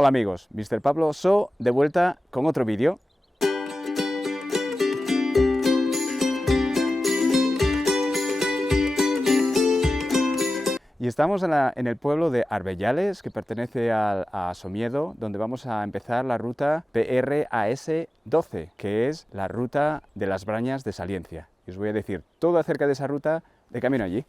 Hola amigos, Mr. Pablo So de vuelta con otro vídeo. Y estamos en el pueblo de Arbellales, que pertenece a Somiedo, donde vamos a empezar la ruta PRAS12, que es la ruta de las Brañas de Saliencia. Y os voy a decir todo acerca de esa ruta de camino allí.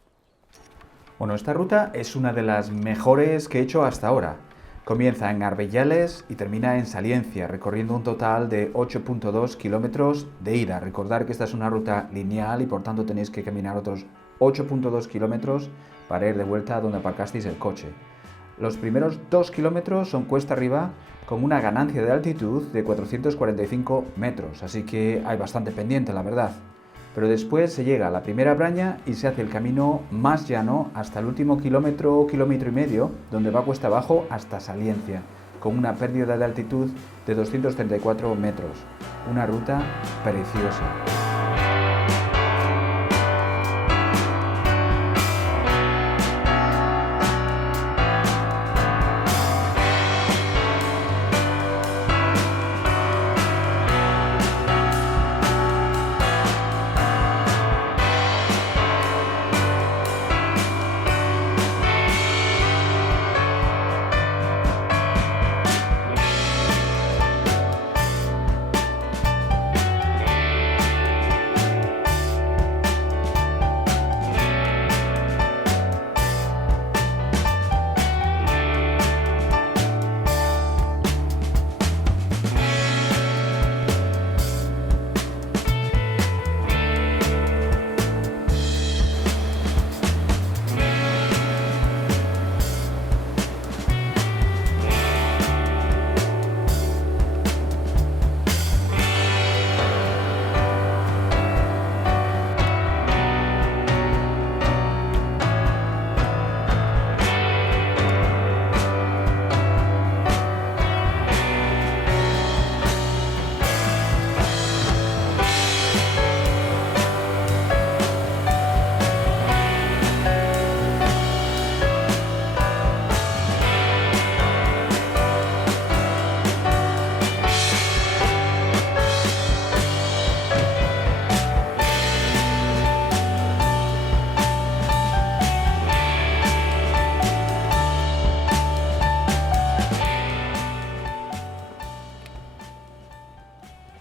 Bueno, esta ruta es una de las mejores que he hecho hasta ahora. Comienza en Arbellales y termina en Saliencia, recorriendo un total de 8.2 kilómetros de ida. Recordad que esta es una ruta lineal y por tanto tenéis que caminar otros 8.2 kilómetros para ir de vuelta a donde aparcasteis el coche. Los primeros 2 kilómetros son cuesta arriba con una ganancia de altitud de 445 metros, así que hay bastante pendiente, la verdad. Pero después se llega a la primera braña y se hace el camino más llano hasta el último kilómetro, kilómetro y medio, donde va cuesta abajo hasta Saliencia, con una pérdida de altitud de 234 metros. Una ruta preciosa.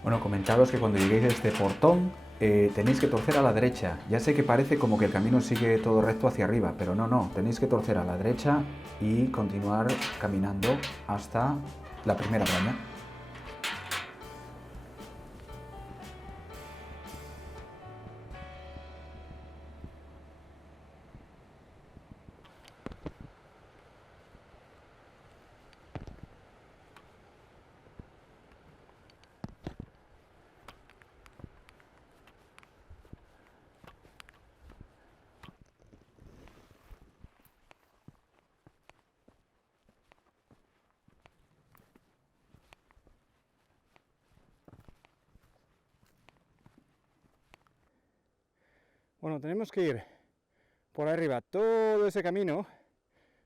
Bueno, comentaros que cuando lleguéis a este portón tenéis que torcer a la derecha. Ya sé que parece como que el camino sigue todo recto hacia arriba, pero no, tenéis que torcer a la derecha y continuar caminando hasta la primera braña. Bueno, tenemos que ir por arriba todo ese camino,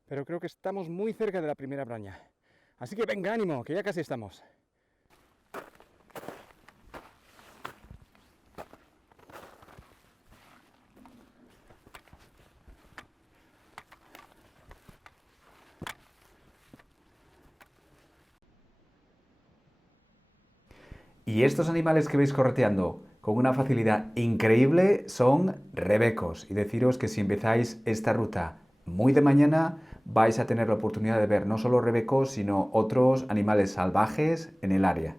pero creo que estamos muy cerca de la primera braña. Así que venga, ánimo, que ya casi estamos. Y estos animales que veis correteando con una facilidad increíble son rebecos. Y deciros que si empezáis esta ruta muy de mañana vais a tener la oportunidad de ver no solo rebecos, sino otros animales salvajes en el área.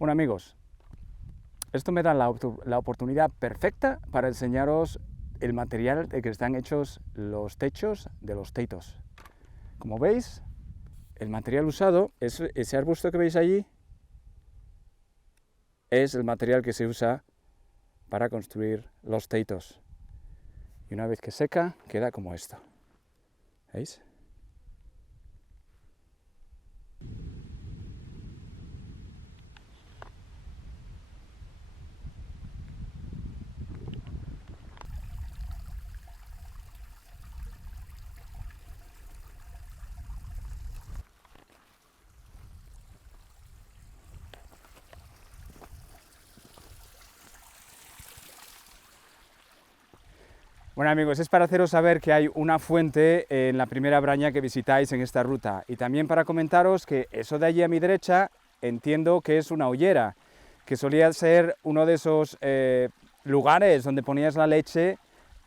Bueno amigos, esto me da la oportunidad perfecta para enseñaros el material de que están hechos los techos de los teitos. Como veis, el material usado, ese arbusto que veis allí, es el material que se usa para construir los teitos. Y una vez que seca, queda como esto. ¿Veis? Bueno amigos, es para haceros saber que hay una fuente en la primera braña que visitáis en esta ruta, y también para comentaros que eso de allí a mi derecha entiendo que es una ollera, que solía ser uno de esos lugares donde ponías la leche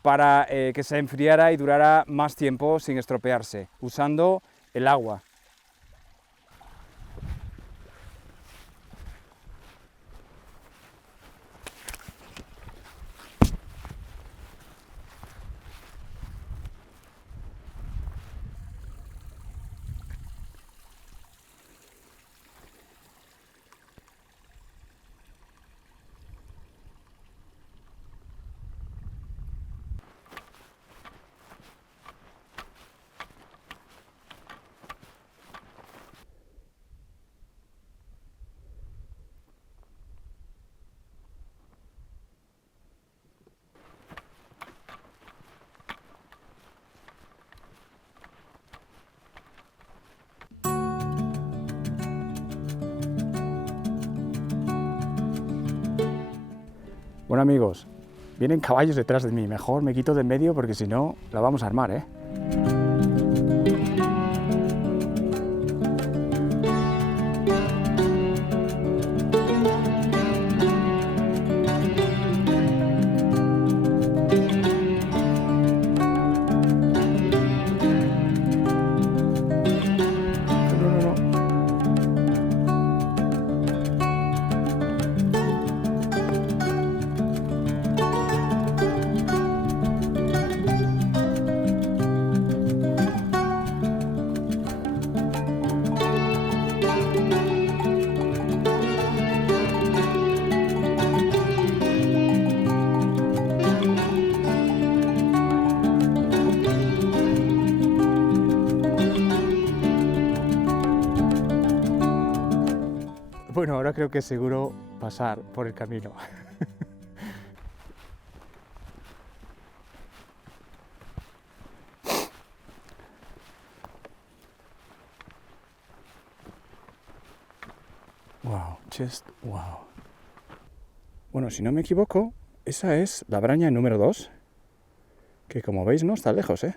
para que se enfriara y durara más tiempo sin estropearse, usando el agua. Bueno amigos, vienen caballos detrás de mí, mejor me quito de en medio porque si no la vamos a armar, ¿eh? Bueno, ahora creo que es seguro pasar por el camino. Wow, just wow. Bueno, si no me equivoco, esa es la braña número 2, que como veis no está lejos, ¿eh?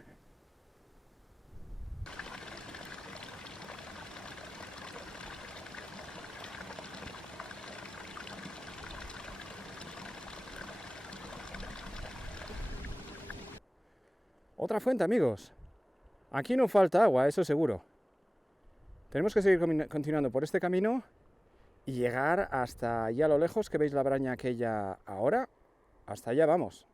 Otra fuente, amigos. Aquí no falta agua, eso seguro. Tenemos que seguir continuando por este camino y llegar hasta allá a lo lejos, que veis la braña aquella ahora. Hasta allá vamos.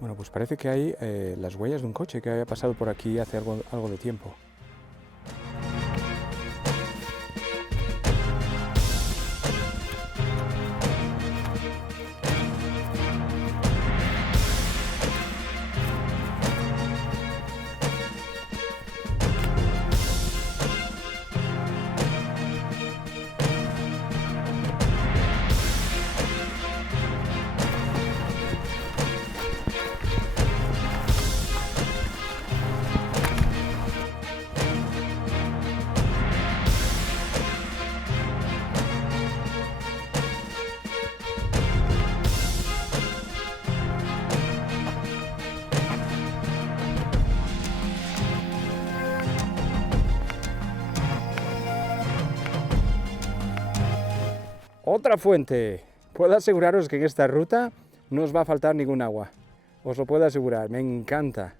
Bueno, pues parece que hay las huellas de un coche que había pasado por aquí hace algo de tiempo. Otra fuente. Puedo aseguraros que en esta ruta no os va a faltar ningún agua. Os lo puedo asegurar, me encanta.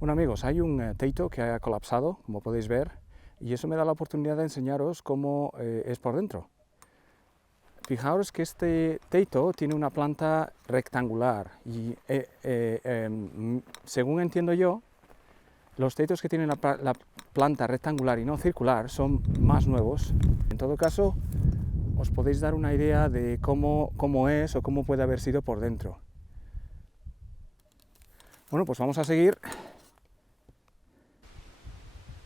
Bueno amigos, hay un teito que ha colapsado, como podéis ver, y eso me da la oportunidad de enseñaros cómo es por dentro. Fijaos que este teito tiene una planta rectangular y según entiendo yo, los teitos que tienen la planta rectangular y no circular son más nuevos. En todo caso, os podéis dar una idea de cómo es o cómo puede haber sido por dentro. Bueno, pues vamos a seguir.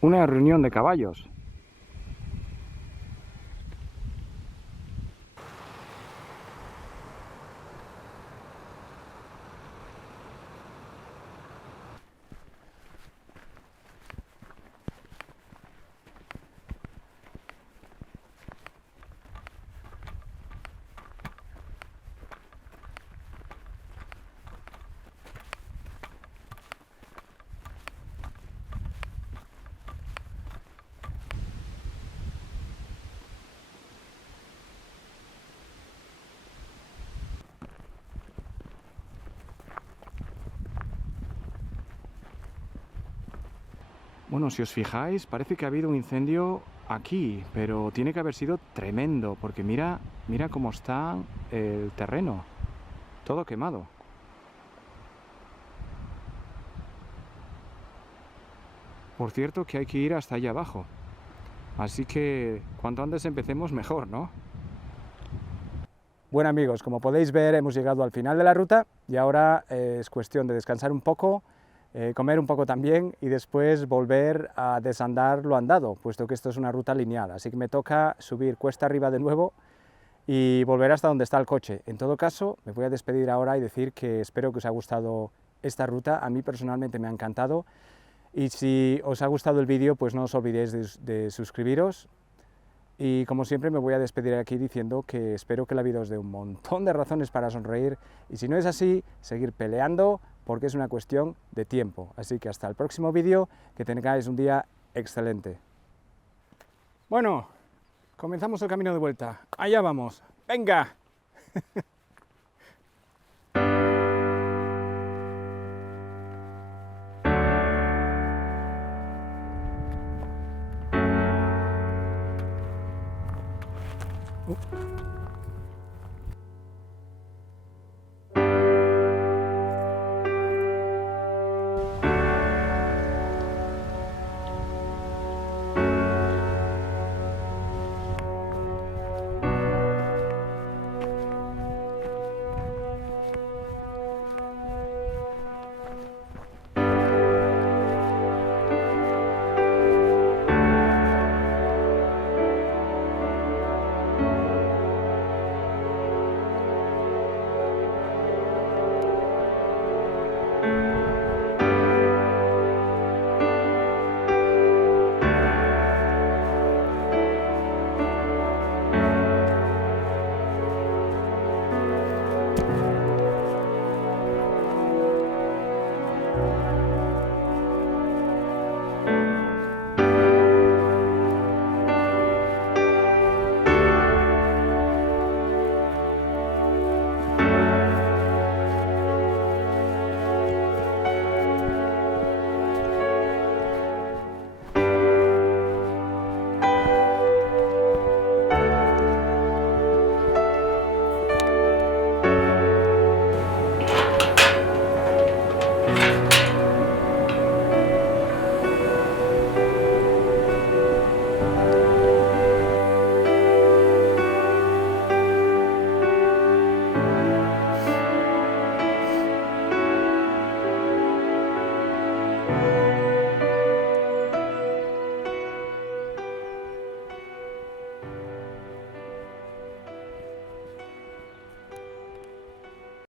Una reunión de caballos. Bueno, si os fijáis, parece que ha habido un incendio aquí, pero tiene que haber sido tremendo, porque mira cómo está el terreno, todo quemado. Por cierto que hay que ir hasta allá abajo, así que cuanto antes empecemos mejor, ¿no? Bueno amigos, como podéis ver hemos llegado al final de la ruta y ahora es cuestión de descansar un poco, comer un poco también y después volver a desandar lo andado, puesto que esto es una ruta lineal, así que me toca subir cuesta arriba de nuevo y volver hasta donde está el coche. En todo caso, me voy a despedir ahora y decir que espero que os haya gustado esta ruta, a mí personalmente me ha encantado y si os ha gustado el vídeo pues no os olvidéis de suscribiros. Y como siempre me voy a despedir aquí diciendo que espero que la vida os dé un montón de razones para sonreír y si no es así, seguir peleando porque es una cuestión de tiempo. Así que hasta el próximo vídeo, que tengáis un día excelente. Bueno, comenzamos el camino de vuelta. Allá vamos. ¡Venga!